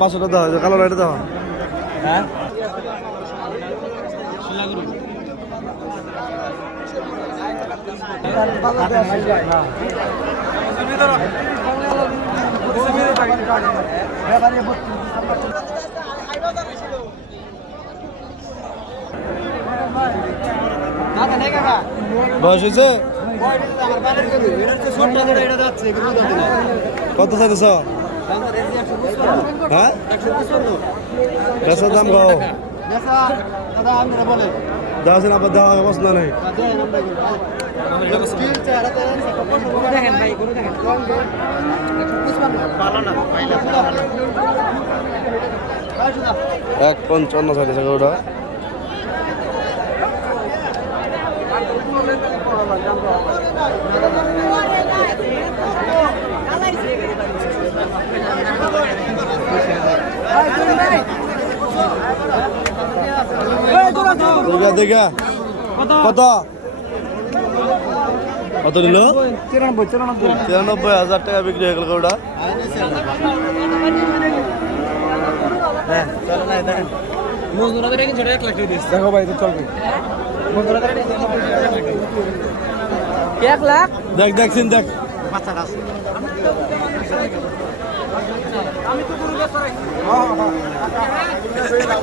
পাঁচশো টাকা কালো লাইটে দাও। হ্যাঁ বয়স হয়েছে কত চাইতেছ? হ্যাঁ দাম খাও দেওয়া আবার দেওয়া পছন্দ নেই। এক 55 চাইতেছে ওটা। দেখা কত কত নিল? 93,000 টাকা বিক্রি হয়ে গেল ওটা। দেখো ভাই চলবে 1 লাখ দেখ দেখছেন দেখ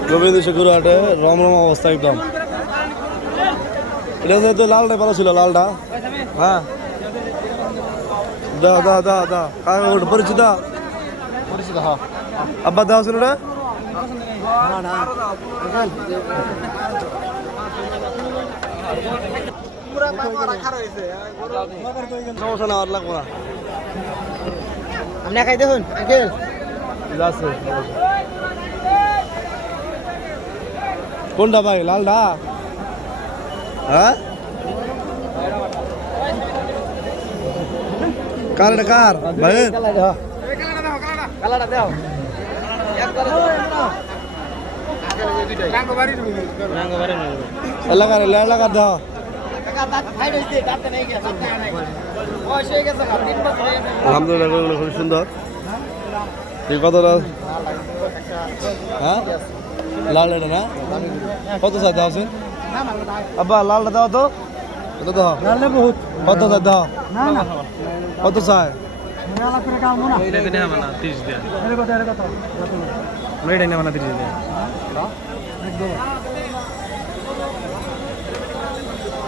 গোবিন্দ শুকুর হাটে রমরম অবস্থা একদম। এটা তো লালটা ভালো ছিল লালটা। হ্যাঁ দা দা দা দা পরিচিত পরিচিত হ্যাঁ আব্বা দাও ছিল ওটা সমস্যা না আর লাগবো না। আপনি খাই দেখুন আঙ্কেল যাচ্ছে কোনটা ভাই লালটা? হ্যাঁ কার এটা কার ভাই? কালারটা দাও এলাকার এলাকার দাও আলহামদুলিল্লাহ খুব সুন্দর। ঠিক কত? হ্যাঁ লাল এটা না কত চাই দাও আব্বা লালটা দাও তো কত দাও বহুত কত চাই দাও কত চাই?